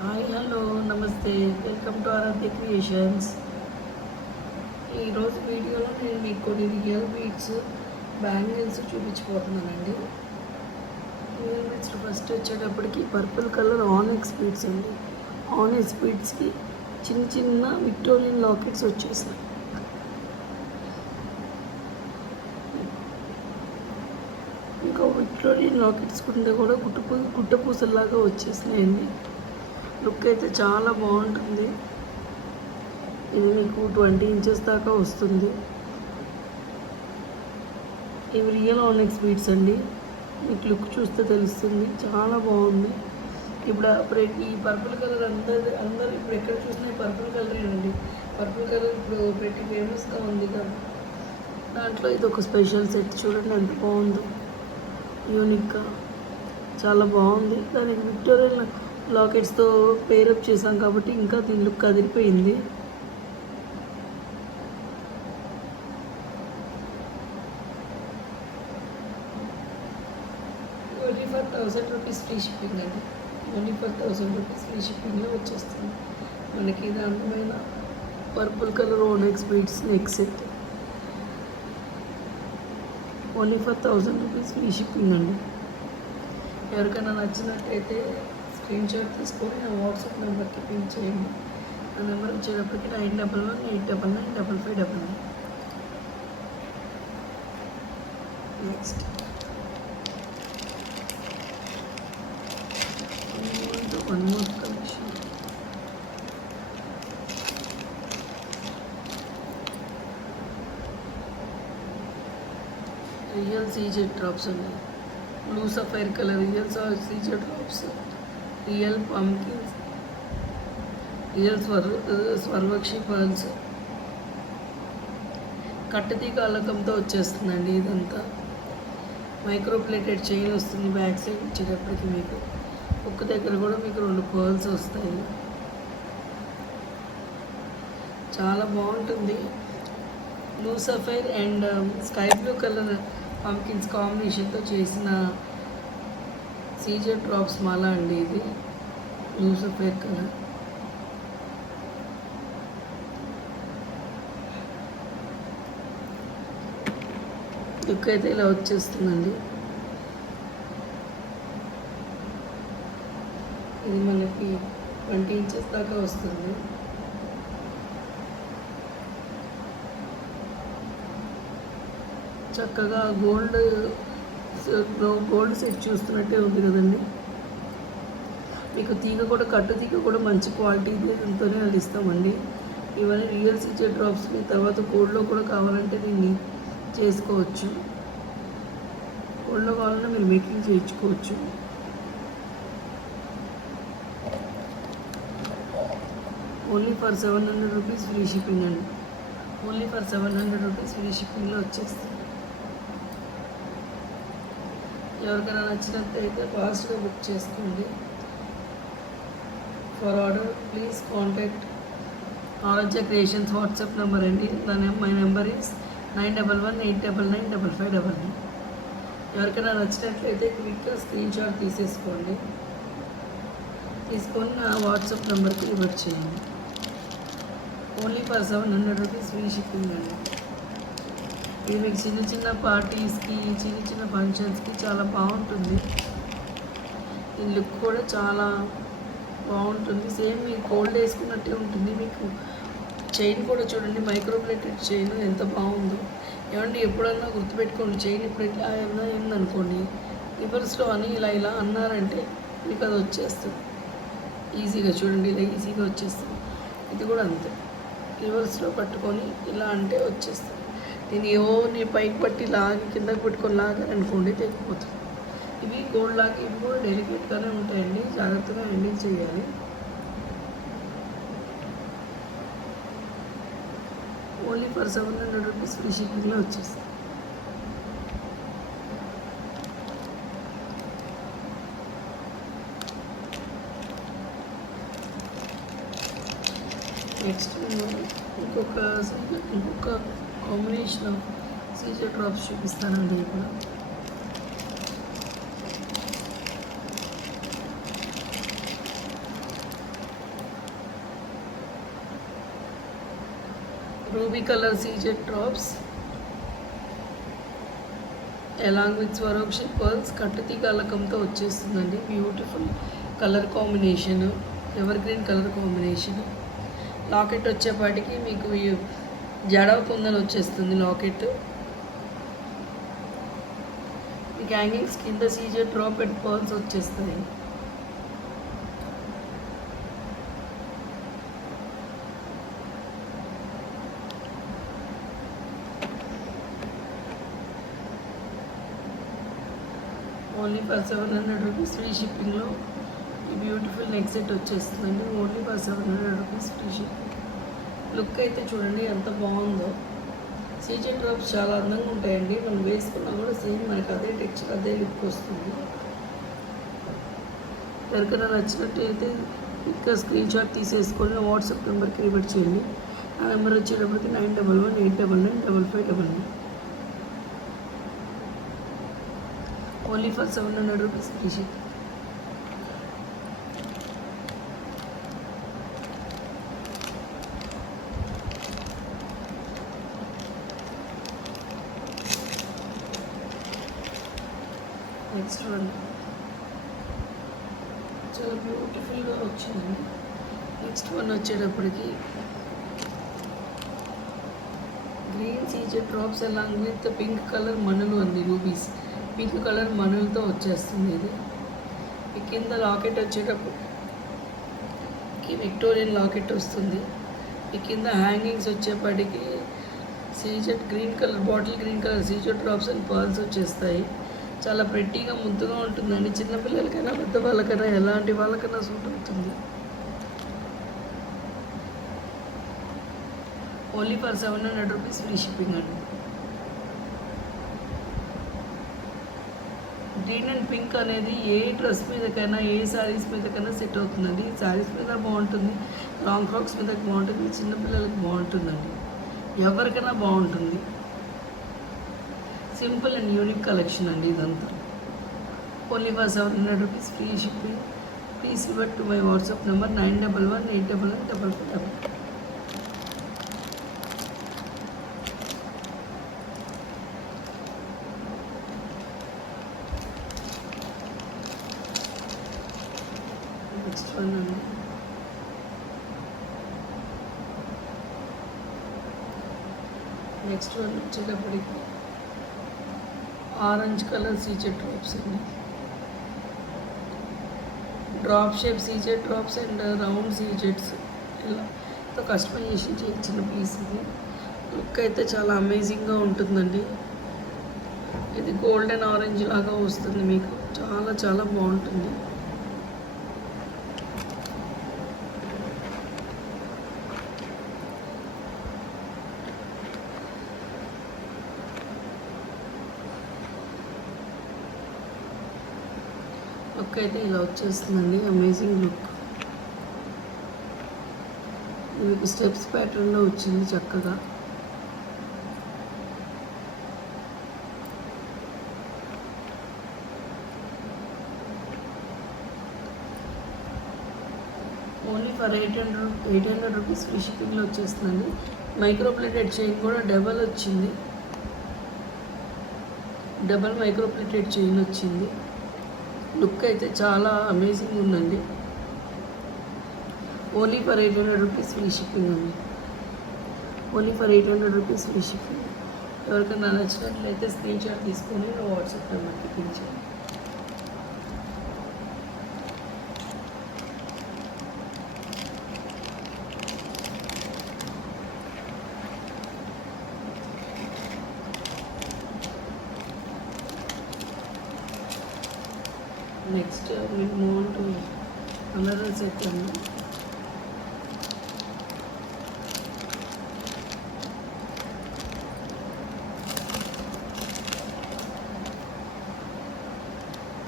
Hi hello నమస్తే welcome to Aaradhya creations. ఈరోజు వీడియోలో నేను మీకు కొన్ని రియల్ బీట్స్ బ్యాంగిల్స్ చూపించబోతున్నానండి. రియల్ బీట్స్ ఫస్ట్ వచ్చేటప్పటికి పర్పుల్ కలర్ ఆనెక్స్ బీట్స్ అండి. ఆనెక్స్ బీట్స్కి చిన్న చిన్న విక్టోరియన్ లాకెట్స్ వచ్చేసాయి. ఇంకా విక్టోరియన్ లాకెట్స్ కింద కూడా గుట్టపూసల్లాగా వచ్చేసినాయండి. లుక్ అయితే చాలా బాగుంటుంది. ఇది మీకు 20 ఇంచెస్ దాకా వస్తుంది. ఇవి రియల్ ఆనెక్స్ బీడ్స్ అండి. మీకు లుక్ చూస్తే తెలుస్తుంది, చాలా బాగుంది. ఇప్పుడు ఈ పర్పుల్ కలర్ అందరు ఇప్పుడు ఎక్కడ చూసినా పర్పుల్ కలర్ అండి. పర్పుల్ కలర్ ఇప్పుడు ప్రతి ఫేమస్గా ఉంది కదా, దాంట్లో ఇది ఒక స్పెషల్ సెట్. చూడండి ఎంత బాగుందో, యూనిక్గా చాలా బాగుంది. దానికి విక్టోరియన్ లాకెట్స్తో పేరప్ చేసాం కాబట్టి ఇంకా దీని లుక్ అదిరిపోయింది. Only for 1000 rupees free shipping అండి. ఓన్లీ ఫర్ 1000 రూపీస్ ఫ్రీ షిప్పింగ్లో వచ్చేస్తుంది మనకి. ఇది అందమైన purple colour onyx beads neck set. Only for 1000 rupees free shipping అండి. ఎవరికైనా నచ్చినట్టయితే స్క్రీన్ షాట్ తీసుకొని నా వాట్సాప్ నెంబర్కి పిన్ చేయండి. ఆ నెంబర్ వచ్చేటప్పటికి 9118995599. Next one more collection. Real CZ drops అండి. Blue sapphire colour real CZ drops, real pumpkins, real Swarovski pearls. కట్టతీ కాలకంతో వచ్చేస్తుందండి. ఇదంతా మైక్రోప్లేటెడ్ చైన్ వస్తుంది. బ్యాక్ సైడ్ వచ్చేటప్పటికి మీకు ఒక్క దగ్గర కూడా మీకు 2 పర్ల్స్ వస్తాయి. చాలా బాగుంటుంది. Blue sapphire and sky blue colour pumpkins కాంబినేషన్తో చేసిన సీజెడ్ డ్రాప్స్ మాల అండి. ఇది బ్లూ సఫైర్ కలర్. లుక్ అయితే ఇలా వచ్చేస్తుందండి. ఇది మనకి 20 ఇంచెస్ దాకా వస్తుంది. చక్కగా గోల్డ్ సెట్ చూస్తున్నట్టే ఉంది కదండి. మీకు తీగ కూడా, కట్టు తీగ కూడా మంచి క్వాలిటీ దీంతోనే అందిస్తామండి. ఇవన్నీ రియల్ సీజెడ్ డ్రాప్స్. తర్వాత గోల్డ్లో కూడా కావాలంటే దీన్ని చేసుకోవచ్చు. గోల్డ్లో కావాలన్నా మీరు మేకింగ్ చేయించుకోవచ్చు. Only for 700 rupees free shipping అండి. ఓన్లీ ఫర్ 700 రూపీస్ ఫ్రీ షిప్పింగ్లో వచ్చేస్తుంది. ఎవరికైనా నచ్చినట్టయితే ఫాస్ట్గా బుక్ చేసుకోండి. For order please contact Aaradhya creations WhatsApp number అండి. My number is 9118995599. ఎవరికైనా నచ్చినట్లయితే క్విక్గా స్క్రీన్ షాట్ తీసుకొని నా వాట్సాప్ నెంబర్కి రివర్ట్ చేయండి. Only for 700 rupees free shipping అండి. ఇది మీకు చిన్న చిన్న పార్టీస్కి, చిన్న చిన్న ఫంక్షన్స్కి చాలా బాగుంటుంది. ఈ లుక్ కూడా చాలా బాగుంటుంది. సేమ్ మీకు గోల్డ్ వేసుకున్నట్టే ఉంటుంది. మీకు చైన్ కూడా చూడండి, మైక్రోప్లేటెడ్ చైన్ ఎంత బాగుందో. ఏమంటే ఎప్పుడన్నా గుర్తుపెట్టుకోండి, చైన్ ఇప్పుడు ఇట్లా ఏమన్నా ఏందనుకోండి, రివర్స్లో అని ఇలా అన్నారంటే మీకు అది వచ్చేస్తుంది ఈజీగా. చూడండి ఇలా ఈజీగా వచ్చేస్తుంది. ఇది కూడా అంతే, రివర్స్లో పట్టుకొని ఇలా అంటే వచ్చేస్తుంది. దీన్ని నీ పైకి పట్టి లాగి కిందకి పెట్టుకొని లాగారనుకోండి తెగిపోతుంది. ఇవి గోల్డ్ లాగా, ఇవి కూడా డెలికేట్గానే ఉంటాయండి, జాగ్రత్తగా హ్యాండిల్ చేయాలి. ఓన్లీ ఫర్ 700 రూపీస్ ఫ్రీ షిప్పింగ్లో వచ్చేస్తుంది. నెక్స్ట్ ఇంకొక కాంబినేషన్ ఆఫ్ సీజర్ డ్రాప్స్ చూపిస్తానండి. ఇప్పుడు ruby colour CZ drops along with Swarovski pearls కట్టుతీగ అలకంతో వచ్చేస్తుందండి. Beautiful colour combination, evergreen colour combination. Locket వచ్చేపాటికి మీకు జడవ కుందని వచ్చేస్తుంది లాకెట్. మీకు హ్యాంగింగ్స్ కింద సీజెడ్ డ్రాప్ అండ్ పర్ల్స్ వచ్చేస్తాయి. ఓన్లీ ఫర్ 700 రూపీస్ ఫ్రీ షిప్పింగ్లో ఈ బ్యూటిఫుల్ నెక్ సెట్ వచ్చేస్తుందండి. Only for 700 rupees free shipping. Look అయితే చూడండి ఎంత బాగుందో. సీజెడ్ డ్రాప్స్ చాలా అందంగా ఉంటాయండి. మనం వేసుకున్నా కూడా సేమ్ మనకి అదే టెక్స్చర్, అదే లుక్ వస్తుంది. ఎవరికైనా నచ్చినట్టయితే ఇంకా స్క్రీన్ షాట్ తీసేసుకొని వాట్సాప్ నెంబర్కి రివర్ట్ చేయండి. ఆ నెంబర్ వచ్చేటప్పటికి 9118995599. Only for 700 rupees free ship. Next one చాలా బ్యూటిఫుల్గా వచ్చింది. నెక్స్ట్ వన్ వచ్చేటప్పటికి green CZ drops along with pink colour మనులు అండి. రూబీస్ పింక్ కలర్ మనులతో వచ్చేస్తుంది. ఇది ఈ కింద లాకెట్ వచ్చేటప్పటికి విక్టోరియన్ లాకెట్ వస్తుంది. ఈ కింద హ్యాంగింగ్స్ వచ్చేప్పటికి CZ green colour, bottle green colour CZ drops and pearls వచ్చేస్తాయి. చాలా ప్రెట్టీగా ముద్దుగా ఉంటుందండి. చిన్నపిల్లలకైనా పెద్ద వాళ్ళకైనా ఎలాంటి వాళ్ళకైనా సూట్ అవుతుంది. Only for 700 rupees free shipping అండి. గ్రీన్ అండ్ పింక్ అనేది ఏ డ్రెస్ మీదకైనా, ఏ శారీస్ మీదకైనా సెట్ అవుతుందండి. శారీస్ మీద బాగుంటుంది, లాంగ్ ఫ్రాక్స్ మీద బాగుంటుంది, చిన్నపిల్లలకి బాగుంటుందండి, ఎవరికైనా బాగుంటుంది. సింపుల్ అండ్ యూనిక్ కలెక్షన్ అండి ఇదంతా. Only for 700 rupees free shipping. Please revert to my WhatsApp number 9118995599. Next one అండి. నెక్స్ట్ వన్ వచ్చేటప్పటికి ఆరెంజ్ కలర్ సీజెడ్ డ్రాప్స్ అండి. Drop shape CZ drops and round సీజెడ్స్ ఇలా కస్టమైజేషన్ చేయించిన పీస్ ఇది. లుక్ అయితే చాలా అమేజింగ్గా ఉంటుందండి. ఇది గోల్డెన్ ఆరెంజ్ లాగా వస్తుంది మీకు. చాలా చాలా బాగుంటుంది. లుక్ అయితే ఇలా వచ్చేస్తుందండి. Amazing look. మీకు స్టెప్స్ ప్యాటర్న్లో వచ్చింది చక్కగా. ఓన్లీ ఫర్ 800 రూపీస్ ఫ్రీ షిప్పింగ్లో వచ్చేస్తుందండి. మైక్రో ప్లేటెడ్ చైన్ కూడా డబల్ వచ్చింది. డబల్ మైక్రో ప్లేటెడ్ చైన్ వచ్చింది. లుక్ అయితే చాలా అమేజింగ్ ఉందండి. Only for 800 rupees free shipping అండి. Only for 800 rupees free shipping. ఎవరికైనా నచ్చినట్లయితే స్క్రీన్ షాట్ తీసుకొని వాట్సాప్ నెంబర్కి పిన్ చేయండి. నెక్స్ట్ మీకు మూవ్ టు అనదర్ సెట్ అండి.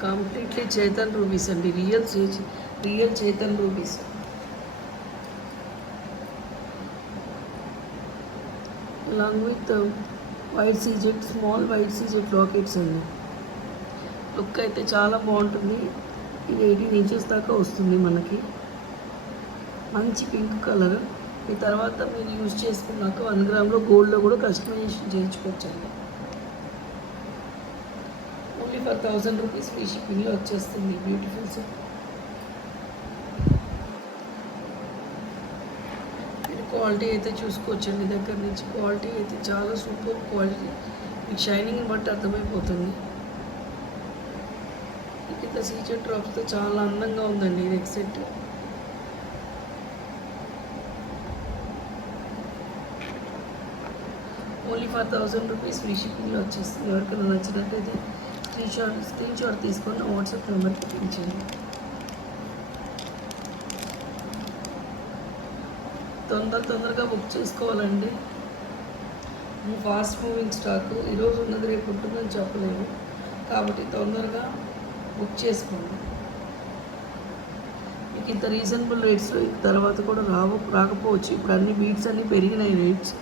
కంప్లీట్లీ చైతన్ రూబీస్ అండి. రియల్ చైతన్ rubies. Along with white CZ, small white CZ lockets అండి. లుక్ అయితే చాలా బాగుంటుంది. ఇది 18 ఇంచెస్ దాకా వస్తుంది మనకి. మంచి పింక్ కలర్. ఈ తర్వాత మీరు యూజ్ చేసుకున్నాక 1 గ్రామ్లో గోల్డ్లో కూడా కస్టమైజేషన్ చేయించుకోవచ్చండి. ఓన్లీ ఫర్ 1000 రూపీస్ ఫ్రీ షిప్పింగ్లో వచ్చేస్తుంది బ్యూటిఫుల్ సెట్. మీరు క్వాలిటీ అయితే చూసుకోవచ్చండి, దగ్గర నుంచి క్వాలిటీ అయితే చాలా సూపర్ క్వాలిటీ, మీకు షైనింగ్ బట్టి అర్థమైపోతుంది. కింద సీజెడ్ డ్రాప్స్తో చాలా అందంగా ఉందండి ఈ neck set. Only for 1000 rupees free షిప్పింగ్లో వచ్చేస్తుంది. ఎవరికైనా నచ్చినట్టయితే స్క్రీన్ షాట్ తీసుకొని వాట్సాప్ నెంబర్కి పంపించండి. తొందరగా బుక్ చేసుకోవాలండి. ఫాస్ట్ మూవింగ్ స్టాక్, ఈరోజు ఉన్నది రేపు ఉంటుందని చెప్పలేము, కాబట్టి తొందరగా బుక్ చేసుకోండి. మీకు ఇంత రీజనబుల్ రేట్స్లో తర్వాత కూడా రాకపోవచ్చు. ఇప్పుడు అన్ని బీట్స్ అన్నీ పెరిగినాయి rates.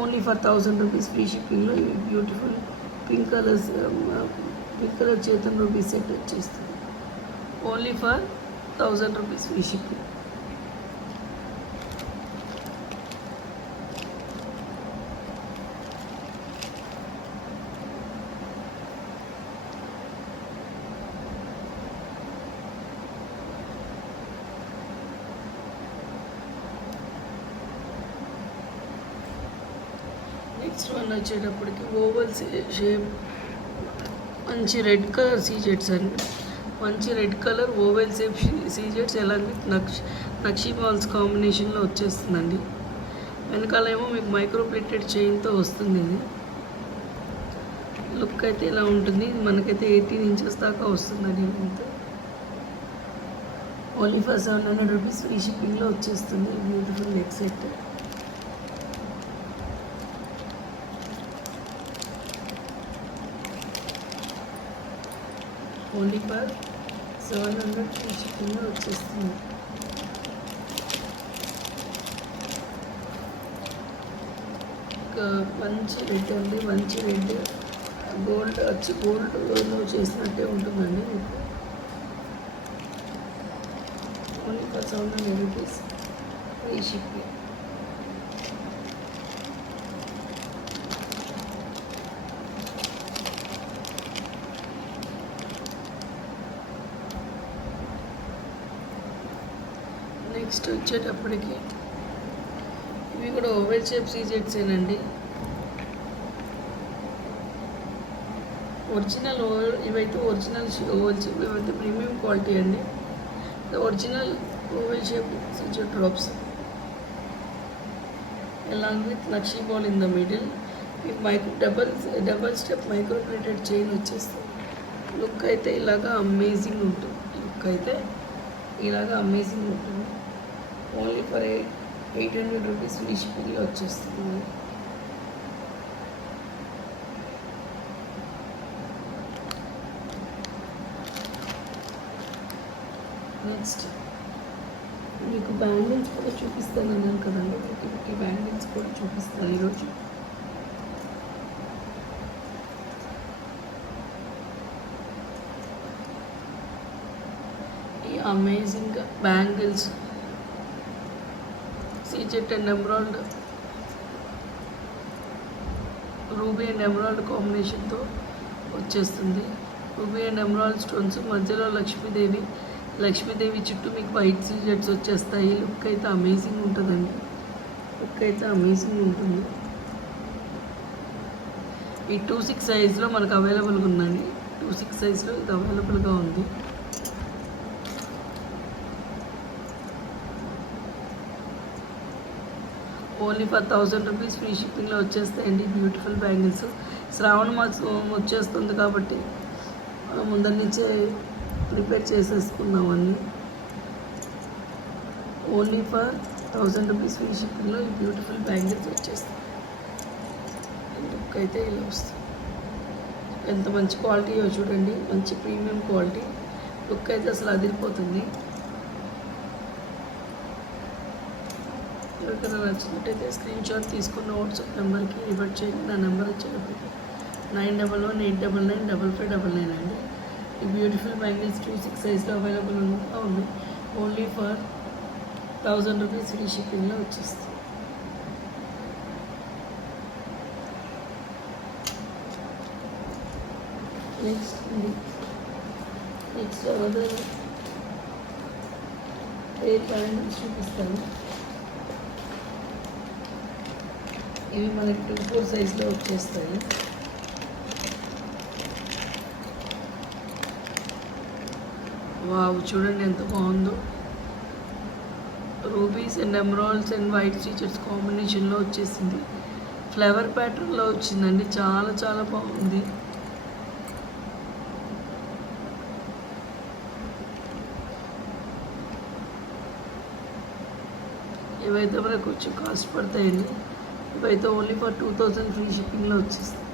Only for 1000 rupees free షిప్పింగ్లో ఈ బ్యూటిఫుల్ పింక్ కలర్ చేతన్ రూపీస్ సెట్ వచ్చేస్తుంది. Only for 1000 rupees free shipping. Next one వచ్చేటప్పటికి ఓవల్ షేప్, మంచి రెడ్ కలర్ సీజెట్స్ అండి. మంచి రెడ్ కలర్ ఓవెల్ షేప్ సీజెట్స్ ఎలాంగ్ విత్ నక్షీ బాల్స్ కాంబినేషన్లో వచ్చేస్తుందండి. వెనకాలేమో మీకు మైక్రో ప్లేటెడ్ చైన్తో వస్తుంది. ఇది లుక్ అయితే ఇలా ఉంటుంది. మనకైతే 18 ఇంచెస్ దాకా వస్తుందండి. అంతే. ఓన్లీ ఫర్ 700 రూపీస్ ఫ్రీ షిప్పింగ్లో వచ్చేస్తుంది beautiful neck set. Only for 700 free షిప్పింగ్లో వచ్చేస్తుంది. మంచి రెడ్ అండి, మంచి రెడ్ గోల్డ్ వచ్చి గోల్డ్లో చేసినట్టే ఉంటుందండి. Only for 700 rupees free shipping. Next వచ్చేటప్పటికి ఇవి కూడా ఓవెల్ షేప్ సీజెట్సేనండి. ఒరిజినల్ ఇవైతే ఒరిజినల్ ఓవెల్ షేప్, ఇవైతే ప్రీమియం క్వాలిటీ అండి. Original oval shape CZ drops along with నక్షీ బాల్ ఇన్ ద మిడిల్. మీకు double step micro plated chain వచ్చేస్తుంది. లుక్ అయితే ఇలాగా అమేజింగ్ ఉంటుంది. ఓన్లీ ఫర్ 800 రూపీస్ ఫ్రీ షిప్పింగ్లో వచ్చేస్తుంది. నెక్స్ట్ మీకు బ్యాంగిల్స్ కూడా చూపిస్తాను అన్నాను కదండి. 50 బ్యాంగిల్స్ కూడా చూపిస్తాను ఈరోజు. ఈ అమేజింగ్ బ్యాంగిల్స్ సీజెట్ and emerald, ruby and emerald కాంబినేషన్తో వచ్చేస్తుంది. రూబీ అండ్ ఎమరాల్డ్ స్టోన్స్ మధ్యలో లక్ష్మీదేవి చుట్టూ మీకు వైట్ సీజెట్స్ వచ్చేస్తాయి. లుక్ అయితే అమేజింగ్ ఉంటుందండి. ఈ 26 సైజ్లో మనకు అవైలబుల్గా ఉందండి. 26 సైజ్లో ఇది అవైలబుల్గా ఉంది. ఓన్లీ ఫర్ 1000 రూపీస్ ఫ్రీ షిప్పింగ్లో వచ్చేస్తాయండి బ్యూటిఫుల్ బ్యాంగిల్స్. శ్రావణ మాసం వచ్చేస్తుంది కాబట్టి ముందర నుంచే ప్రిపేర్ చేసేసుకున్నామని. ఓన్లీ ఫర్ 1000 రూపీస్ ఫ్రీ షిప్పింగ్లో ఈ బ్యూటిఫుల్ బ్యాంగిల్స్ వచ్చేస్తాయి. లుక్ అయితే ఇలా వస్తుంది. ఎంత మంచి క్వాలిటీయో చూడండి, మంచి ప్రీమియం క్వాలిటీ. లుక్ అయితే అసలు అదిరిపోతుంది. ఎవరికైనా నచ్చినట్టయితే స్క్రీన్ షాట్ తీసుకున్న వాట్సాప్ నెంబర్కి రివర్ట్ చేయండి. నా నెంబర్ వచ్చేటప్పటికి 9118995599 అండి. ఈ బ్యూటిఫుల్ బ్యాంగిల్స్ 26 సైజ్లో అవైలబుల్ ఉన్నాయి. ఓన్లీ ఫర్ ₹1000 ఫ్రీ షిప్పింగ్లో వచ్చేస్తుంది. నెక్స్ట్ అదర్ ఎయిర్ బ్యాంగిల్స్ చూపిస్తాను. ఇవి మనకి 2-4 సైజులో వచ్చేస్తాయి. వావ్, చూడండి ఎంత బాగుందో. Rubies and emeralds and white stitches కాంబినేషన్లో వచ్చేసింది. ఫ్లవర్ ప్యాటర్న్లో వచ్చిందండి, చాలా చాలా బాగుంది. ఇవైతే మనకు కొంచెం కాస్ట్ పడతాయండి. ఇవైతే ఓన్లీ ఫర్ 2000 ఫ్రీ షిప్పింగ్లో వచ్చేస్తాయి.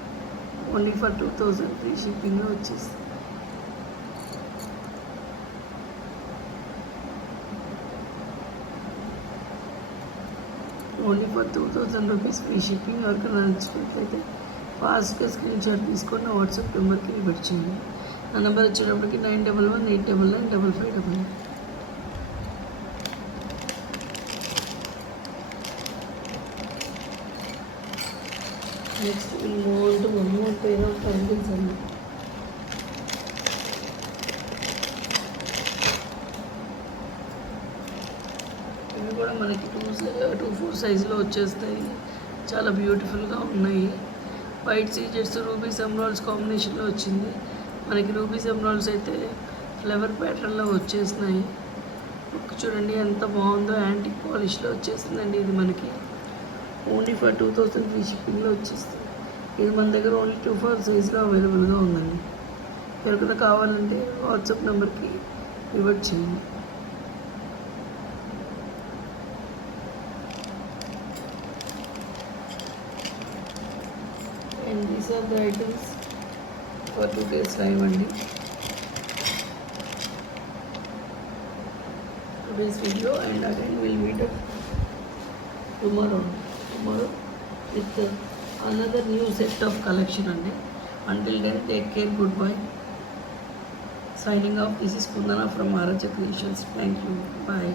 ఓన్లీ ఫర్ 2000 ఫ్రీ షిప్పింగ్లో వచ్చేస్తాయి. Only for ₹2000 free shipping. ఎవరికైనా నచ్చినట్లయితే ఫాస్ట్గా స్క్రీన్ షాట్ తీసుకొని నా వాట్సాప్ నెంబర్కి రివర్ట్ చేయండి. నా నెంబర్ వచ్చేటప్పటికి 9118995599. Next will move on to one more pair of bangles అండి. ఇవి కూడా మనకి 2-4 సైజులో వచ్చేస్తాయి. చాలా బ్యూటిఫుల్గా ఉన్నాయి. వైట్ సీజెట్స్ రూబీస్ ఎమరాల్డ్స్ కాంబినేషన్లో వచ్చింది. మనకి రూబీస్ ఎమరాల్డ్స్ అయితే ఫ్లవర్ ప్యాటర్న్లో వచ్చేసినాయి. చూడండి ఎంత బాగుందో. యాంటిక్ పాలిష్లో వచ్చేసిందండి. ఇది మనకి ఓన్లీ ఫర్ 2000 ఫ్రీ షిప్పింగ్లో వచ్చేస్తుంది. ఇది మన దగ్గర ఓన్లీ 2-4 సైజులో అవైలబుల్గా ఉందండి. ఎవరికైనా కావాలంటే వాట్సాప్ నెంబర్కి రివర్ట్ చేయండి. And these are the items for today's live అండి. Today's video and again will meet up tomorrow with another new set of collection and until then take care, goodbye, signing off. This is Pundana from Maharaja Creations. Thank you, bye.